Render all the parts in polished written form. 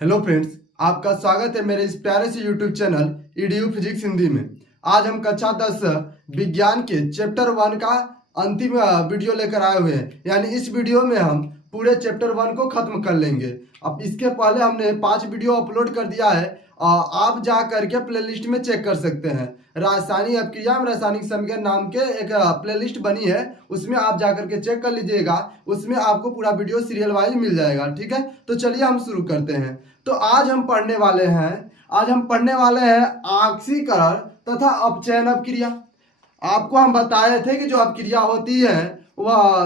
Hello friends, आपका स्वागत है मेरे इस प्यारे से YouTube channel EDU physics Hindi में। आज हम कक्षा 10 विज्ञान के चैप्टर 1 का अंतिम वीडियो लेकर आए हुए हैं। यानी इस वीडियो में हम पूरे चैप्टर 1 को खत्म कर लेंगे। अब इसके पहले हमने 5 वीडियो अपलोड कर दिया है। आप जा करके प्लेलिस्ट में चेक कर सकते हैं। रासायनिक अपक्रिया में रासायनिक समीकरण नाम के एक प्लेलिस्ट बनी है, उसमें आप जा करके चेक कर लीजिएगा। उसमें आपको पूरा वीडियो सीरियल वाइज मिल जाएगा। ठीक है, तो चलिए हम शुरू करते हैं। तो आज हम पढ़ने वाले हैं आक्सीकरण तथा अपचयन अपक्रिया। आपको हम बताए थे कि जो अपक्रिया होती है वह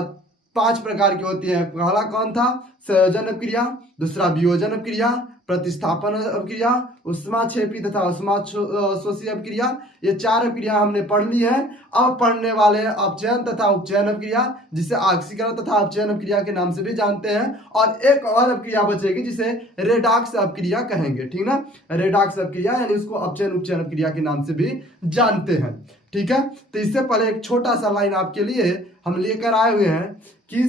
5 प्रकार की होती है। पहला कौन था? संयोजन अपक्रिया, दूसरा वियोजन अपक्रिया, प्रतिस्थापन अपक्रिया, ऊष्माक्षेपी तथा ऊष्माशोषी अपक्रिया। ये 4 अपक्रिया हमने पढ़ ली है। अब पढ़ने वाले हैं अपचयन तथा उपचयन अपक्रिया, जिसे आक्सीकरण तथा अपचयन अपक्रिया के नाम से भी जानते हैं। और एक और अपक्रिया बचेगी जिसे रेडॉक्स अपक्रिया कहेंगे। ठीक ना, रेडॉक्स अपक्रिया यानी उसको अपचयन उपचयन अपक्रिया के नाम से भी जानते हैं। ठीक है, तो इससे पहले एक छोटा सा लाइन आपके लिए हम लेकर आए हुए हैं कि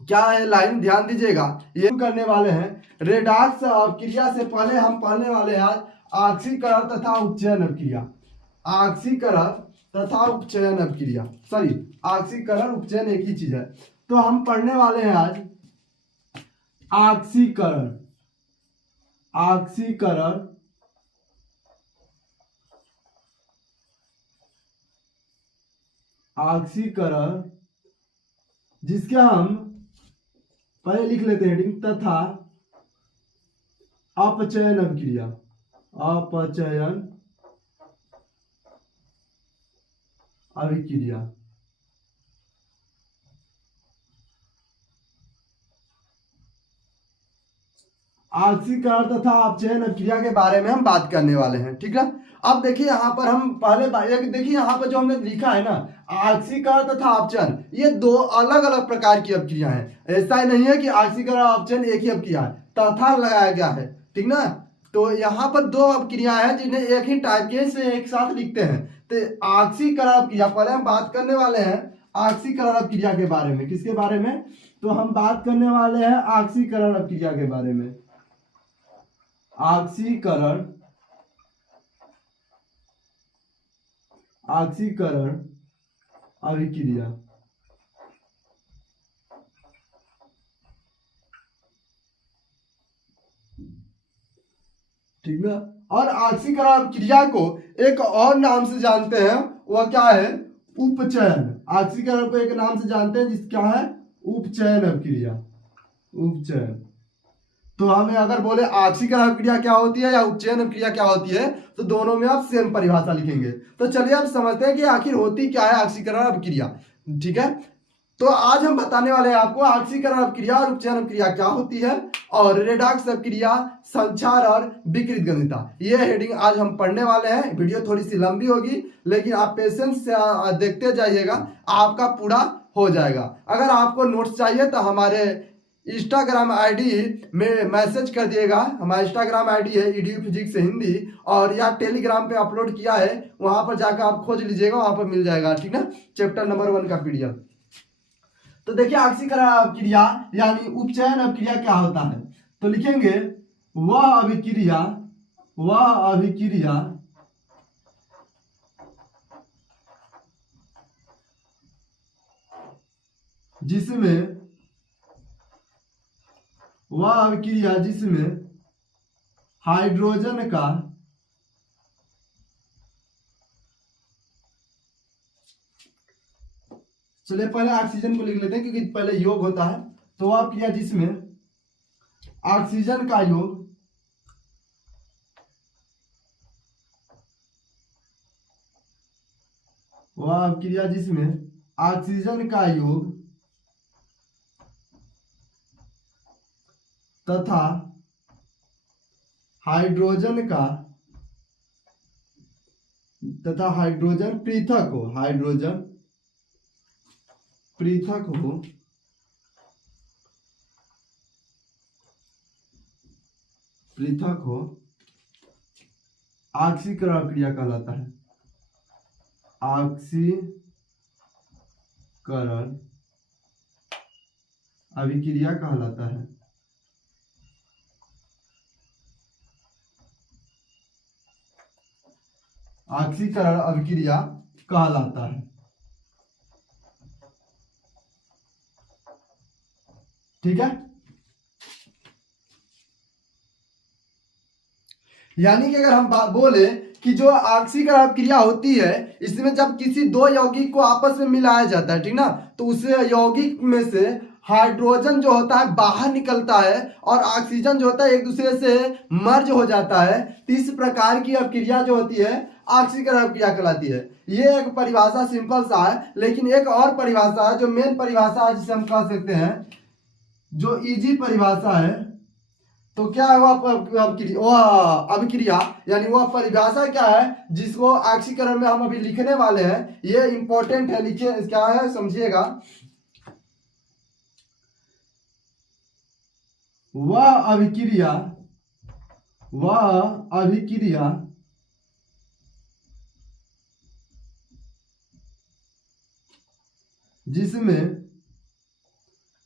क्या है लाइन, ध्यान दीजिएगा। ये करने वाले हैं रेडॉक्स अपक्रिया से पहले हम पढ़ने वाले हैं आज आक्सीकरण तथा उपचयन अपक्रिया। आक्सीकरण तथा उपचयन अपक्रिया, सॉरी, आक्सीकरण उपचयन एक ही चीज है। तो हम पढ़ने वाले हैं आज आक्सीकरण। आक्सीकरण आक्सीकरण जिसके हम पहले लिख लेते हैं हेडिंग, तथा अपचयन अपक्रिया। अपचयन अभिक्रिया। आक्सीकरण तथा अपचयन अपक्रिया के बारे में हम बात करने वाले हैं। ठीक है, अब देखिए यहाँ पर हम पहले देखिए यहाँ पर जो हमने लिखा है ना, आक्सीकरण तथा अपचयन, ये 2 अलग अलग प्रकार की अपक्रिया है। ऐसा ही नहीं है कि आक्सीकरण और अपचयन एक ही अपक्रिया है, तथा लगाया गया है। ठीक ना, तो यहाँ पर 2 अपक्रिया है जिन्हें एक ही टाइप के से एक साथ लिखते हैं। तो आक्सीकरण अपक्रिया पहले हम बात करने वाले हैं आक्सीकरण अपक्रिया के बारे में। किसके बारे में? तो हम बात करने वाले हैं आक्सीकरण अपक्रिया के बारे में। आक्सीकरण अभिक्रिया। ठीक ना, और आक्सीकरण अभिक्रिया को एक और नाम से जानते हैं, वह क्या है? उपचयन। आक्सीकरण को एक नाम से जानते हैं जिसका है उपचयन अभिक्रिया। उपचयन। तो हमें अगर बोले आक्सीकरण अभिक्रिया क्या होती है या उपचयन अभिक्रिया क्या होती है, तो दोनों में आप सेम परिभाषा लिखेंगे। तो चलिए आप समझते हैं कि आखिर होती क्या है आक्सीकरण अभिक्रिया। ठीक है, तो आज हम बताने वाले हैं आपको आक्सीकरण अभिक्रिया और उपचयन अभिक्रिया क्या होती है, और रेडॉक्स अभिक्रिया, संचार और विकृत गंधिता। ये हेडिंग आज हम पढ़ने वाले हैं। वीडियो थोड़ी सी लंबी होगी, लेकिन आप पेशेंस से देखते जाइएगा, आपका पूरा हो जाएगा। अगर आपको नोट्स चाहिए तो हमारे इंस्टाग्राम आईडी में मैसेज कर दिएगा। हमारा इंस्टाग्राम आईडी है ईडीयू फिजिक्स हिंदी, और या टेलीग्राम पे अपलोड किया है, वहां पर जाकर आप खोज लीजिएगा, वहां पर मिल जाएगा। ठीक है, चैप्टर नंबर 1 का पीडीएफ। तो देखिए आक्सीकरण अभिक्रिया यानी उपचयन अभिक्रिया क्या होता है, तो लिखेंगे वह अभिक्रिया जिसमें हाइड्रोजन का चलिए पहले ऑक्सीजन को लिख लेते हैं, क्योंकि पहले योग होता है। तो वह क्रिया जिसमें ऑक्सीजन का योग तथा हाइड्रोजन पृथक हो आक्सीकरण अभिक्रिया कहलाता है। आक्सीकरण अभिक्रिया कहलाता है। ऑक्सीकरण अभिक्रिया कहलाता है। ठीक है, यानी कि अगर हम बोले कि जो ऑक्सीकरण अभिक्रिया होती है, इसमें जब किसी दो यौगिक को आपस में मिलाया जाता है, ठीक ना, तो उस यौगिक में से हाइड्रोजन जो होता है बाहर निकलता है और ऑक्सीजन जो होता है एक दूसरे से मर्ज हो जाता है। तो इस प्रकार की अभिक्रिया जो होती है ऑक्सीकरण अभिक्रिया कहलाती है। ये एक परिभाषा सिंपल सा है, लेकिन एक और परिभाषा है जो मेन परिभाषा है, जिसे हम कह सकते हैं जो इजी परिभाषा है। तो क्या है वह अभिक्रिया, यानी वह परिभाषा क्या है जिसको ऑक्सीकरण में हम अभी लिखने वाले हैं। ये इंपॉर्टेंट है, लिखिए क्या है समझिएगा। वह अभिक्रिया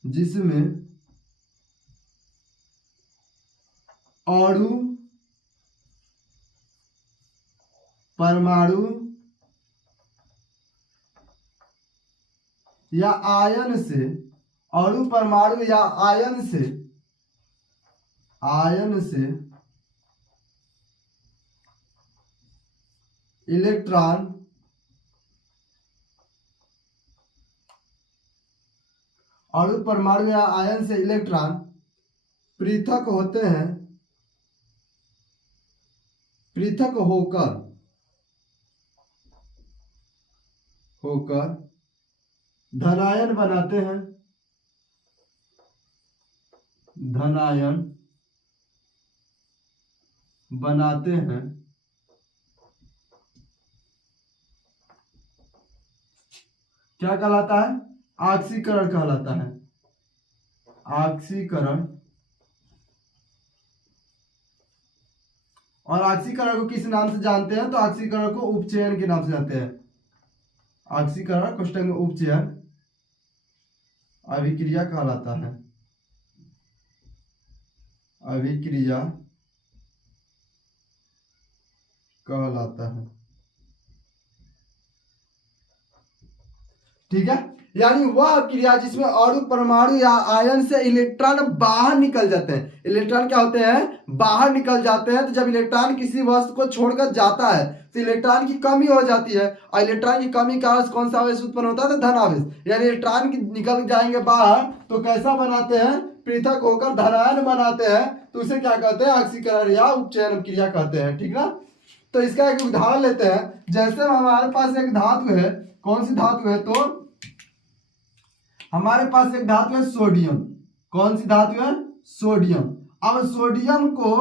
जिसमें अणु परमाणु या आयन से, अणु परमाणु या आयन से इलेक्ट्रॉन अणु परमाणु या आयन से इलेक्ट्रॉन पृथक होते हैं, पृथक होकर धनायन बनाते हैं, क्या कहलाता है? ऑक्सीकरण कहलाता है। ऑक्सीकरण, और ऑक्सीकरण को किस नाम से जानते हैं? तो ऑक्सीकरण को उपचयन के नाम से जानते हैं। ऑक्सीकरण कोष्ठक में उपचयन अभिक्रिया कहलाता है। अभिक्रिया कहलाता है। ठीक है, यानी वह क्रिया जिसमें अणु परमाणु या आयन से इलेक्ट्रॉन बाहर निकल जाते हैं। इलेक्ट्रॉन क्या होते हैं? बाहर निकल जाते हैं। तो जब इलेक्ट्रॉन किसी वस्तु को छोड़कर जाता है तो इलेक्ट्रॉन की कमी हो जाती है, और इलेक्ट्रॉन की कमी का कौन सा आवेश उत्पन्न होता है? तो धन आवेश। यानी इलेक्ट्रॉन निकल जाएंगे बाहर तो कैसा बनाते हैं? पृथक होकर धनायन बनाते हैं। तो उसे क्या कहते हैं? ऑक्सीकरण या उपचयन क्रिया कहते हैं। ठीक ना, तो इसका एक उदाहरण लेते हैं। जैसे हमारे पास एक धातु है, कौन सी धातु है? तो हमारे पास एक धातु है सोडियम। कौन सी धातु है? सोडियम। अब सोडियम को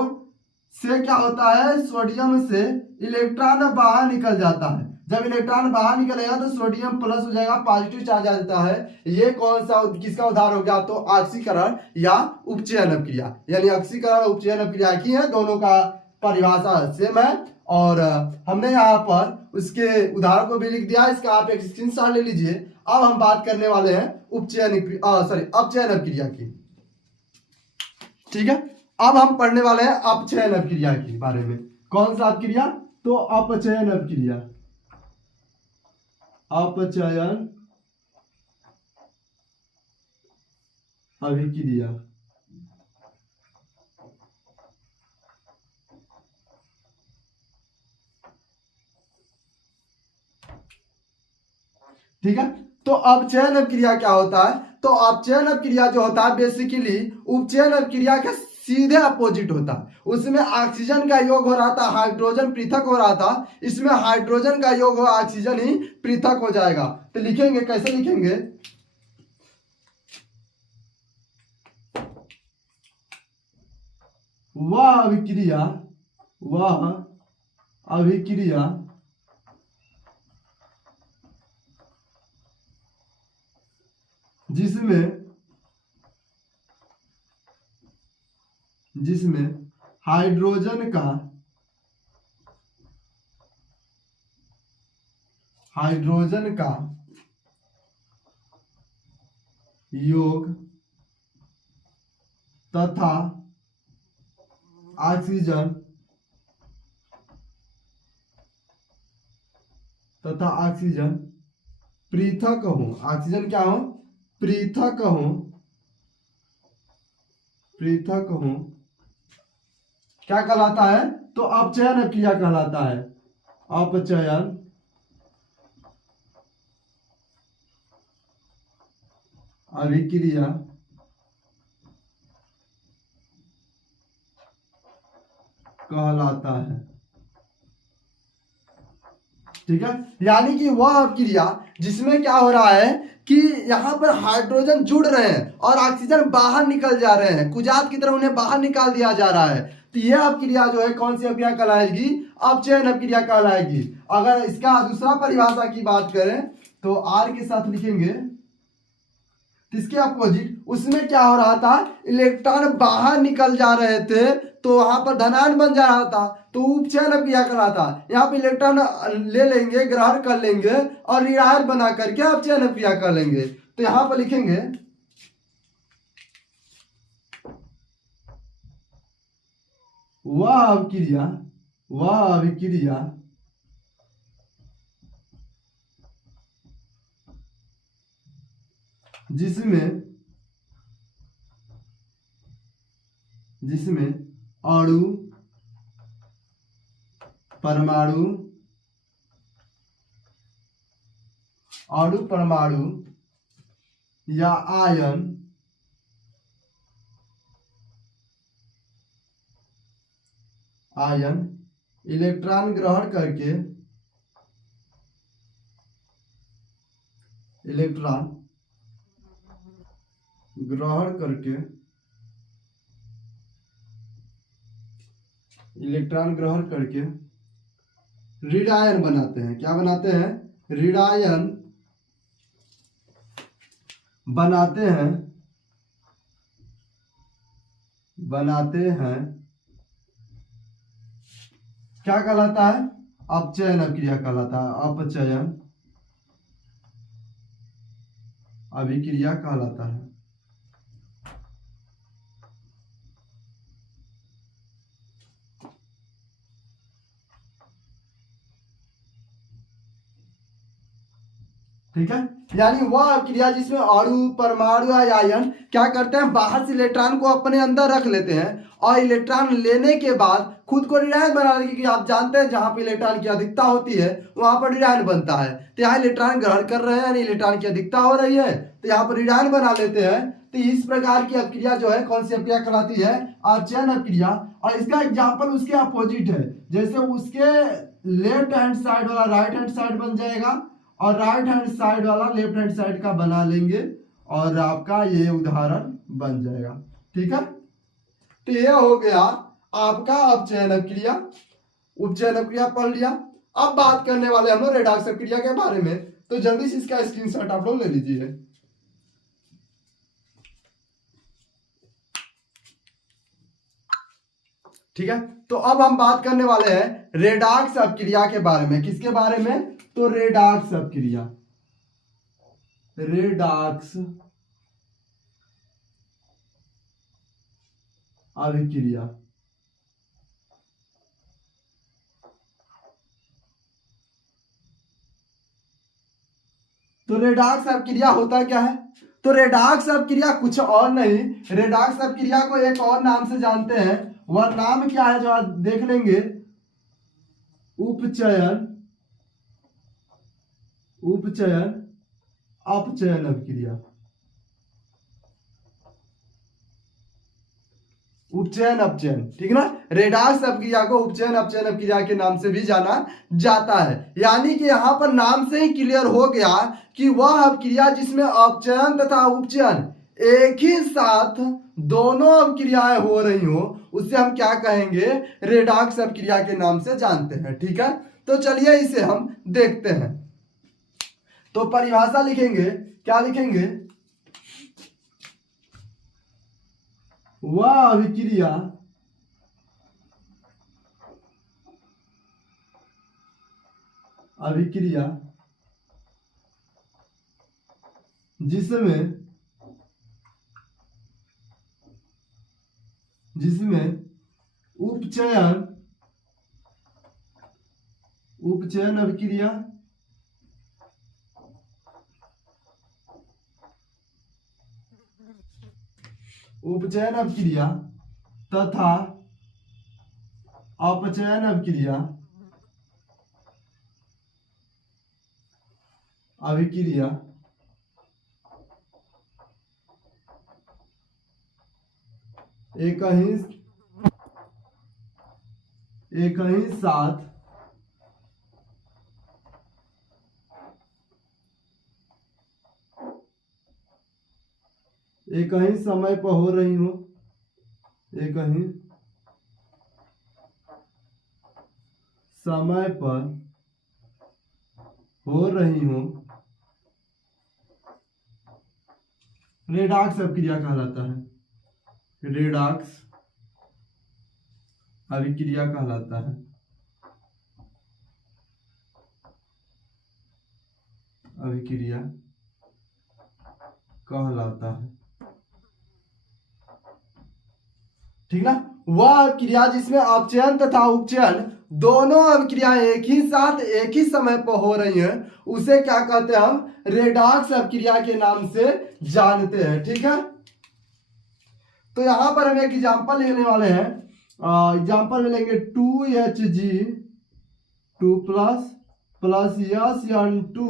से क्या होता है? सोडियम से इलेक्ट्रॉन बाहर निकल जाता है। जब इलेक्ट्रॉन बाहर निकलेगा तो सोडियम प्लस हो जाएगा, पॉजिटिव चार्ज आ जाता है। ये कौन सा, किसका उदाहरण हो गया? तो ऑक्सीकरण या उपचयन अभिक्रिया। यानी ऑक्सीकरण और उपचयन अभिक्रिया की है, दोनों का परिभाषा सेम है। और हमने यहाँ पर उसके उदाहरण को भी लिख दिया। इसका आप एक स्क्रीनशॉट ले लीजिए। अब हम बात करने वाले हैं अपचयन अभिक्रिया की। ठीक है, अब हम पढ़ने वाले हैं अपचयन अभिक्रिया के बारे में। कौन सा अभिक्रिया? तो अपचयन अभिक्रिया। अपचयन अभिक्रिया। ठीक है, तो अपचयन अभिक्रिया क्या होता है? तो अपचयन अभिक्रिया जो होता है बेसिकली उपचयन अभिक्रिया के सीधे अपोजिट होता है। उसमें ऑक्सीजन का योग हो रहा था, हाइड्रोजन पृथक हो रहा था। इसमें हाइड्रोजन का योग हो, ऑक्सीजन ही पृथक हो जाएगा। तो लिखेंगे, कैसे लिखेंगे? वह अभिक्रिया जिसमें हाइड्रोजन का योग तथा ऑक्सीजन तथा ऑक्सीजन पृथक हो। ऑक्सीजन क्या हो? पृथक हो। पृथक हो क्या कहलाता है? तो अपचयन क्रिया कहलाता है। अपचयन अभिक्रिया कहलाता है। ठीक है, यानी कि वह अभिक्रिया जिसमें क्या हो रहा है कि यहाँ पर हाइड्रोजन जुड़ रहे हैं और ऑक्सीजन बाहर निकल जा रहे हैं, कुजात की तरह उन्हें बाहर निकाल दिया जा रहा है, तो यह अभिक्रिया जो है कौन सी अभिक्रिया कहलाएगी? अपचयन अभिक्रिया कहलाएगी। अगर इसका दूसरा परिभाषा की बात करें तो आर के साथ लिखेंगे, इसके अपोजिट उसमें क्या हो रहा था? इलेक्ट्रॉन बाहर निकल जा रहे थे तो वहां पर धनायन बन जा रहा था, तो उपचयन अभिक्रिया कहलाता। यहाँ पे इलेक्ट्रॉन ले लेंगे, ग्रहण कर लेंगे और ऋणायन बना करके अपचयन अभिक्रिया कर लेंगे। तो यहाँ पर लिखेंगे वह अभिक्रिया जिसमें अणु, परमाणु या आयन इलेक्ट्रॉन ग्रहण करके ऋणायन बनाते हैं। क्या बनाते हैं? ऋणायन बनाते हैं क्या कहलाता है? अपचयन अभिक्रिया कहलाता है। अपचयन अभिक्रिया कहलाता है। ठीक है, यानी वह अभिक्रिया जिसमें अणु, परमाणु या आयन क्या करते हैं? बाहर से इलेक्ट्रॉन को अपने अंदर रख लेते हैं और इलेक्ट्रॉन लेने के बाद खुद को ऋणायन बना लेते हैं, क्योंकि आप जानते हैं जहां पे इलेक्ट्रॉन की अधिकता होती है वहां पर ऋणायन बनता है। तो यहाँ इलेक्ट्रॉन ग्रहण कर रहे हैं यानी इलेक्ट्रॉन की अधिकता हो रही है, तो यहाँ पर ऋणायन बना लेते हैं। तो इस प्रकार की अभिक्रिया जो है कौन सी अभिक्रिया कहलाती है? अपचयन अभिक्रिया। और इसका एग्जाम्पल उसके अपोजिट है, जैसे उसके लेफ्ट हैंड साइड वाला राइट हैंड साइड बन जाएगा और राइट हैंड साइड वाला लेफ्ट हैंड साइड का बना लेंगे और आपका ये उदाहरण बन जाएगा। ठीक है, तो ये हो गया आपका अपचयन अभिक्रिया। उपचयन अभिक्रिया पढ़ लिया। अब बात करने वाले हम लोग रेडॉक्स अभिक्रिया के बारे में, तो जल्दी से इसका स्क्रीनशॉट आप लोग ले लीजिए। ठीक है, तो अब हम बात करने वाले हैं रेडॉक्स अभिक्रिया के बारे में। किसके बारे में? तो रेडॉक्स अभिक्रिया। रेडॉक्स अभिक्रिया तो रेडॉक्स अभिक्रिया होता क्या है? तो रेडॉक्स अभिक्रिया कुछ और नहीं, रेडॉक्स अभिक्रिया को एक और नाम से जानते हैं। वह नाम क्या है जो आज देख लेंगे? उपचयन अपचयन अभिक्रिया। उपचयन अपचयन, ठीक है ना। रेडॉक्स अभिक्रिया को उपचयन अपचयन अभिक्रिया के नाम से भी जाना जाता है। यानी कि यहाँ पर नाम से ही क्लियर हो गया कि वह अभिक्रिया जिसमें अपचयन तथा उपचयन एक ही साथ दोनों अभिक्रियाएं हो रही हो उसे हम क्या कहेंगे? रेडॉक्स अभिक्रिया के नाम से जानते हैं। ठीक है, तो चलिए इसे हम देखते हैं। तो परिभाषा लिखेंगे, क्या लिखेंगे? वह अभिक्रिया जिसमें उपचयन अभिक्रिया उपचयन अभिक्रिया तथा अपचयन अभिक्रिया एक ही साथ एक ही समय पर हो रही हो, एक ही समय पर हो रही हो, रेडॉक्स अभिक्रिया कहलाता है। रेडॉक्स अभिक्रिया कहलाता है। अभिक्रिया कहलाता है, ठीक ना। वह क्रिया जिसमें अपचयन तथा उपचयन दोनों अभिक्रियाएं एक ही साथ एक ही समय पर हो रही हैं, उसे क्या कहते हैं? हम रेडॉक्स अभिक्रिया के नाम से जानते हैं, ठीक है। तो यहां पर हम एक एग्जांपल लेने वाले हैं। एग्जांपल में लेंगे 2Hg 2 प्लस SN2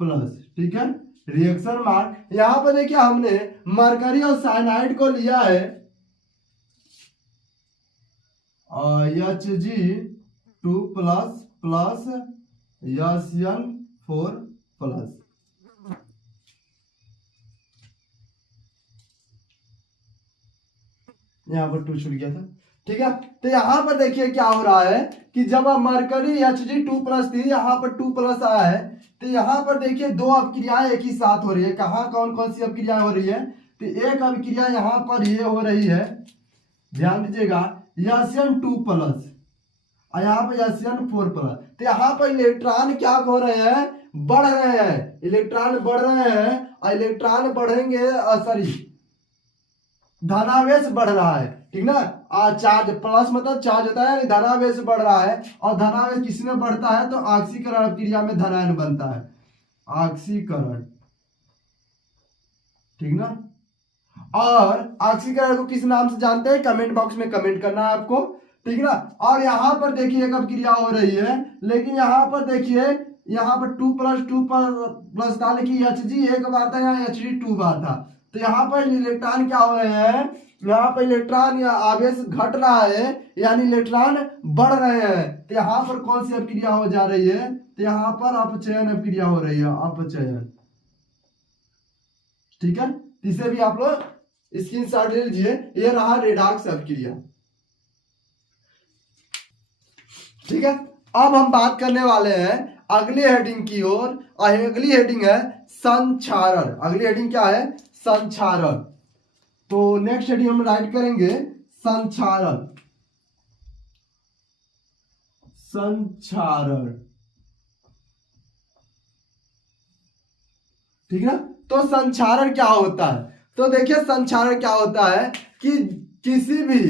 प्लस, ठीक है। रिएक्शन मार्क यहां पर देखिए हमने मरकरी और साइनाइड को लिया है Hg2 प्लस SN4 प्लस। यहां पर 2 छूट गया था, ठीक है। तो यहां पर देखिए क्या हो रहा है कि जब मरकरी Hg2 प्लस थी, यहां पर 2 प्लस आया है, तो यहां पर देखिए दो अभिक्रियाएं एक ही साथ हो रही है। कहां कौन कौन सी अभिक्रियाएं हो रही है? तो एक अभिक्रिया यहां पर ये हो रही है, ध्यान दीजिएगा, SN2 प्लस और यहाँ पर SN4 प्लस। तो यहाँ पर इलेक्ट्रॉन क्या हो रहे हैं? बढ़ रहे हैं। इलेक्ट्रॉन बढ़ रहे हैं और इलेक्ट्रॉन बढ़ेंगे, सॉरी धनावेश बढ़ रहा है, ठीक ना। चार्ज प्लस मतलब चार्ज होता है, धनावेश बढ़ रहा है। और धनावेश किसमें बढ़ता है? तो ऑक्सीकरण अभिक्रिया में धनायन बनता है, ऑक्सीकरण, ठीक ना। और ऑक्सीकरण को किस नाम से जानते हैं? कमेंट बॉक्स में कमेंट करना है आपको, ठीक ना। और यहां पर देखिए एक अभिक्रिया हो रही है, लेकिन यहां पर देखिए यहाँ पर 2 प्लस था, लेकिन Hg एक बार था, यहाँ Hg 2 बार था। तो यहाँ पर इलेक्ट्रॉन क्या हो रहे हैं? यहाँ पर इलेक्ट्रॉन या आवेश घट रहा है, यानी इलेक्ट्रॉन बढ़ रहे हैं। तो यहाँ पर कौन सी अभिक्रिया हो जा रही है? तो यहाँ पर अपचयन अभिक्रिया हो रही है, अपचयन, ठीक है। इसे भी आप लोग स्क्रीनशॉट ले लीजिए। ये रहा रेडॉक्स अभिक्रिया, ठीक है। अब हम बात करने वाले हैं अगली हेडिंग की ओर, और अगली हेडिंग है संक्षारण। अगली हेडिंग क्या है? संक्षारण। तो नेक्स्ट हेडिंग हम राइट करेंगे संक्षारण, संक्षारण, ठीक है। तो संक्षारण क्या होता है? तो देखिए संक्षारण क्या होता है कि किसी भी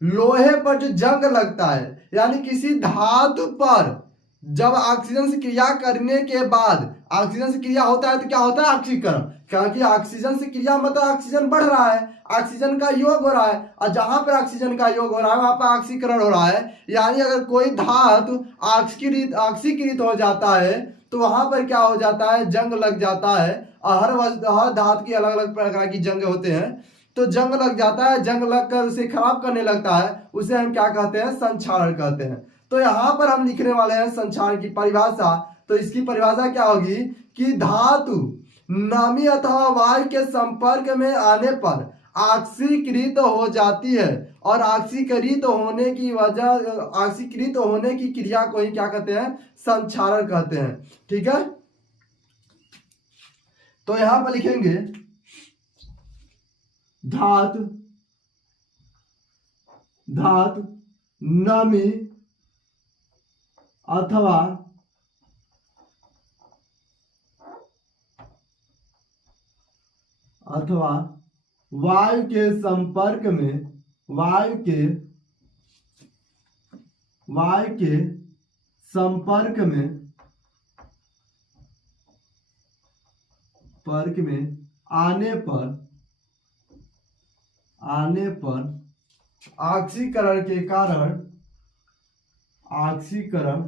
लोहे पर जो जंग लगता है, यानी किसी धातु पर जब ऑक्सीजन से क्रिया करने के बाद ऑक्सीजन से क्रिया होता है तो क्या होता है? ऑक्सीकरण। क्योंकि ऑक्सीजन से क्रिया मतलब ऑक्सीजन बढ़ रहा है, ऑक्सीजन का योग हो रहा है, और जहां पर ऑक्सीजन का योग हो रहा है वहां पर ऑक्सीकरण हो रहा है। यानी अगर कोई धातु ऑक्सीकृत हो जाता है तो वहां पर क्या हो जाता है? जंग लग जाता है। और हर धातु की अलग अलग प्रकार की जंग होते हैं, तो जंग लग जाता है, जंग लगकर उसे खराब करने लगता है, उसे हम क्या कहते हैं? संक्षारण कहते हैं। तो यहां पर हम लिखने वाले हैं संक्षारण की परिभाषा। तो इसकी परिभाषा क्या होगी कि धातु नमी अथवा वायु के संपर्क में आने पर ऑक्सीकृत हो जाती है, और ऑक्सीकृत होने की क्रिया को ही क्या कहते हैं? संक्षारण कहते हैं, ठीक है। तो यहां पर लिखेंगे धातु नमी अथवा वायु के संपर्क में संपर्क में आने पर ऑक्सीकरण के कारण ऑक्सीकरण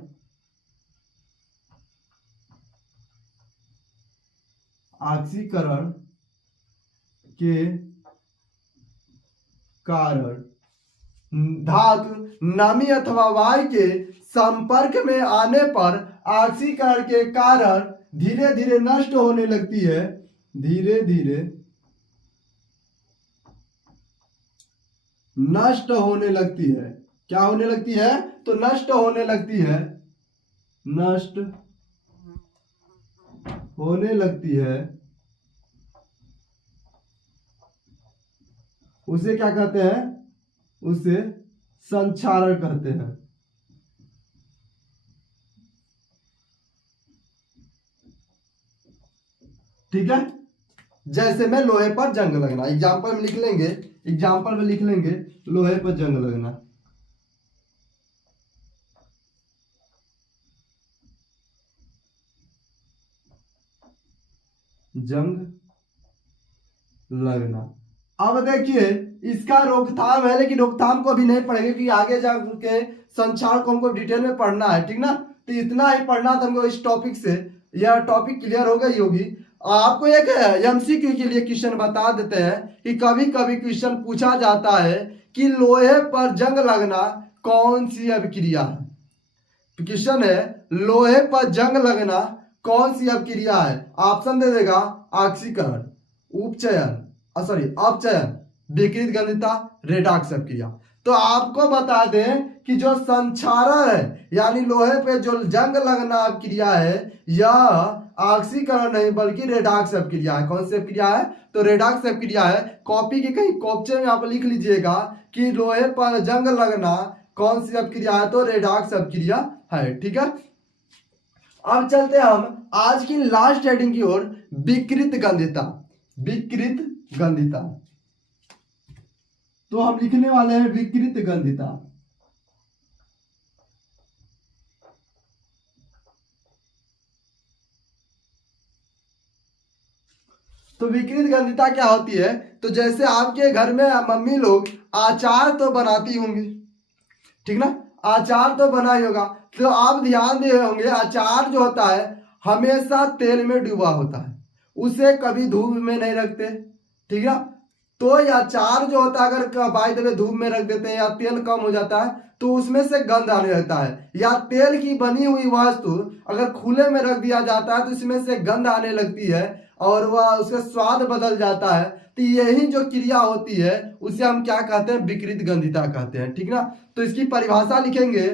के कारण धातु नमी अथवा वायु के संपर्क में आने पर ऑक्सीकरण के कारण धीरे धीरे नष्ट होने लगती है। धीरे धीरे नष्ट होने लगती है। क्या होने लगती है? तो नष्ट होने लगती है। नष्ट होने लगती है। उसे क्या कहते हैं? उसे संक्षारण कहते हैं। ठीक है। जैसे में लोहे पर जंग लगना, एग्जाम्पल में लिख लेंगे लोहे पर जंग लगना। जंग लगना। अब देखिए इसका रोकथाम है, लेकिन रोकथाम को अभी नहीं पढ़ेंगे क्योंकि आगे जाके संक्षारण को हमको डिटेल में पढ़ना है। ठीक ना, तो इतना ही पढ़ना था हमको इस टॉपिक से। यह टॉपिक क्लियर हो गई होगी। आपको एक एमसीक्यू के लिए क्वेश्चन बता देते हैं कि कभी कभी क्वेश्चन पूछा जाता है कि लोहे पर जंग लगना कौन सी अभिक्रिया है। क्वेश्चन है लोहे पर जंग लगना कौन सी अभिक्रिया है। ऑप्शन दे देगा ऑक्सीकरण, अपचयन, विकृत गंधिता, रेडॉक्स अभिक्रिया। तो आपको बता दें कि जो संक्षारण है यानी लोहे पे जो जंग लगना अभिक्रिया है यह ऑक्सीकरण नहीं बल्कि रेडॉक्स अभिक्रिया है। कौन सी अभिक्रिया है? तो रेडॉक्स अभिक्रिया है। कॉपी के कहीं कोपचे में आप लिख लीजिएगा कि लोहे पर जंग लगना कौन सी अभिक्रिया है, तो रेडॉक्स अभिक्रिया है। ठीक है। अब चलते हैं हम आज की लास्ट हेडिंग की ओर, विकृत गंधिता। विकृत गंधिता तो हम लिखने वाले हैं विकृत गंधिता। तो विकृत गंधिता क्या होती है? तो जैसे आपके घर में मम्मी लोग अचार तो बनाती होंगी, ठीक ना, अचार तो बना ही होगा। तो आप ध्यान दे होंगे अचार जो होता है हमेशा तेल में डूबा होता है, उसे कभी धूप में नहीं रखते। ठीक है। तो या अचार जो होता है अगर बाय द वे धूप में रख देते हैं या तेल कम हो जाता है तो उसमें से गंध आने लगता है, या तेल की बनी हुई वस्तु अगर खुले में रख दिया जाता है तो इसमें से गंध आने लगती है और वह उसका स्वाद बदल जाता है। तो यही जो क्रिया होती है उसे हम क्या कहते हैं? विकृत गंधिता कहते हैं। ठीक ना। तो इसकी परिभाषा लिखेंगे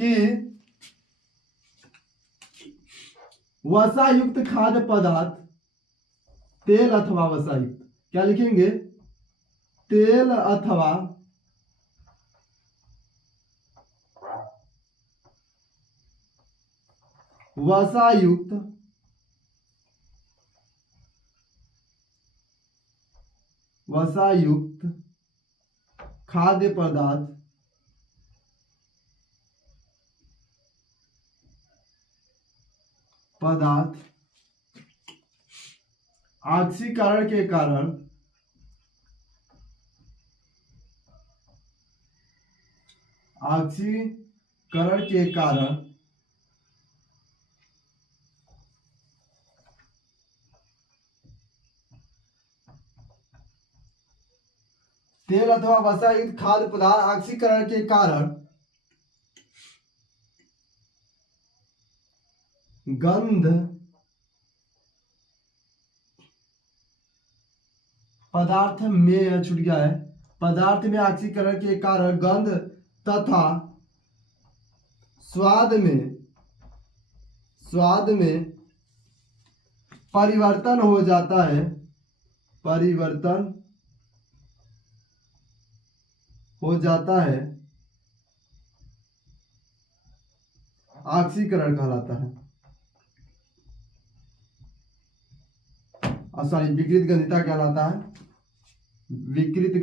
कि वसा युक्त खाद्य पदार्थ, तेल अथवा वसा युक्त, क्या लिखेंगे? तेल अथवा वसा युक्त खाद्य पदार्थ ऑक्सीकरण के कारण तेल अथवा वसा युक्त खाद्य पदार्थ ऑक्सीकरण के कारण गंध पदार्थ में छूट गया है, पदार्थ में ऑक्सीकरण के कारण गंध तथा स्वाद में परिवर्तन हो जाता है। ऑक्सीकरण कहलाता है। सॉरी, विकृत गंधिता कहलाता है। विकृत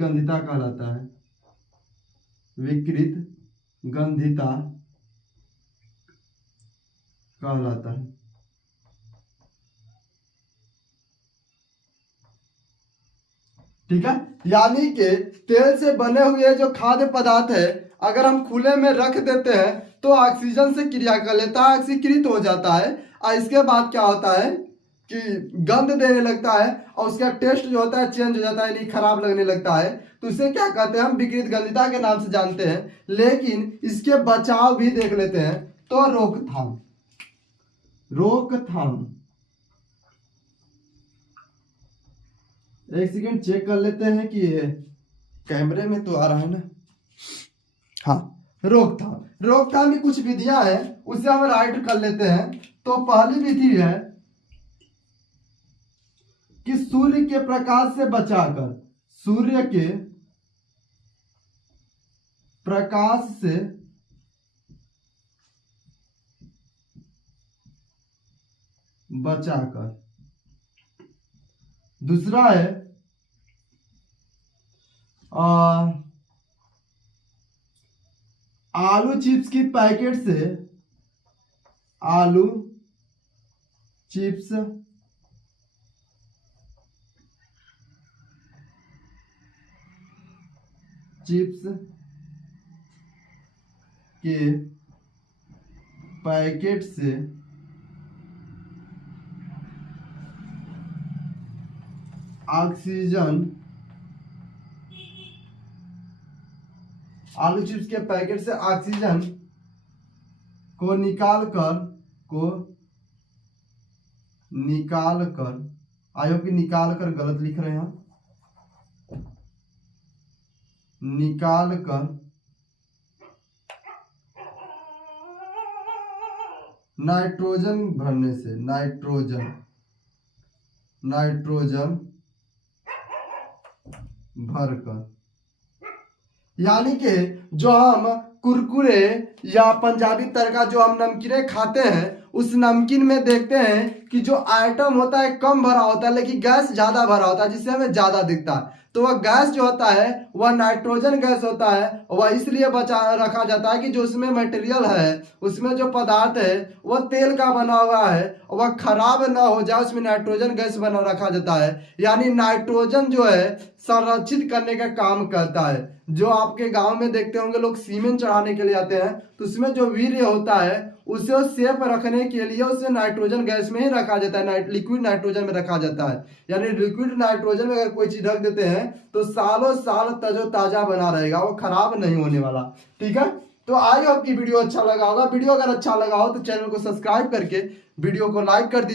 गंधिता कहलाता है। ठीक है। यानी कि तेल से बने हुए जो खाद्य पदार्थ है अगर हम खुले में रख देते हैं तो ऑक्सीजन से क्रिया कर लेता है, ऑक्सीकृत हो जाता है और इसके बाद क्या होता है कि गंध देने लगता है और उसका टेस्ट जो होता है चेंज हो जाता है, यानी खराब लगने लगता है। तो इसे क्या कहते हैं हम विकृत गंधिता के नाम से जानते हैं। लेकिन इसके बचाव भी देख लेते हैं। तो रोकथाम, रोकथाम एक सेकेंड चेक कर लेते हैं कि कैमरे में तो आ रहा है ना। हाँ, रोकथाम, रोकथाम की कुछ विधियां हैं उसे हम राइट कर लेते हैं। तो पहली विधि है कि सूर्य के प्रकाश से बचाकर, सूर्य के प्रकाश से बचाकर। दूसरा है आलू चिप्स की पैकेट से, आलू चिप्स चिप्स के पैकेट से ऑक्सीजन, आलू चिप्स के पैकेट से ऑक्सीजन को निकाल कर, आयो कि निकाल कर गलत लिख रहे हैं, निकाल कर नाइट्रोजन भरने से, नाइट्रोजन भरकर। यानी कि जो हम कुरकुरे या पंजाबी तड़का जो हम नमकीनें खाते हैं उस नमकीन में देखते हैं कि जो आइटम होता है कम भरा होता है लेकिन गैस ज्यादा भरा होता है, जिससे हमें ज्यादा दिखता है। तो वह गैस जो होता है वह नाइट्रोजन गैस होता है। वह इसलिए रखा जाता है कि जो उसमें मटेरियल है, उसमें जो पदार्थ है वह तेल का बना हुआ है, वह खराब ना हो जाए, उसमें नाइट्रोजन गैस बना रखा जाता है। यानी नाइट्रोजन जो है संरक्षित करने का काम करता है। जो आपके गांव में देखते होंगे लोग सीमेंट चढ़ाने के लिए आते हैं तो उसमें जो वीर्य होता है उसे सेफ रखने के लिए उसे नाइट्रोजन गैस में ही रखा जाता है, लिक्विड नाइट्रोजन में रखा जाता है। यानी लिक्विड नाइट्रोजन में अगर कोई चीज रख देते हैं तो सालों साल ताजा बना रहेगा, वो खराब नहीं होने वाला। ठीक है, तो आई होप की वीडियो अच्छा लगा होगा। वीडियो अगर अच्छा लगा हो तो चैनल को सब्सक्राइब करके वीडियो को लाइक कर दीजिए।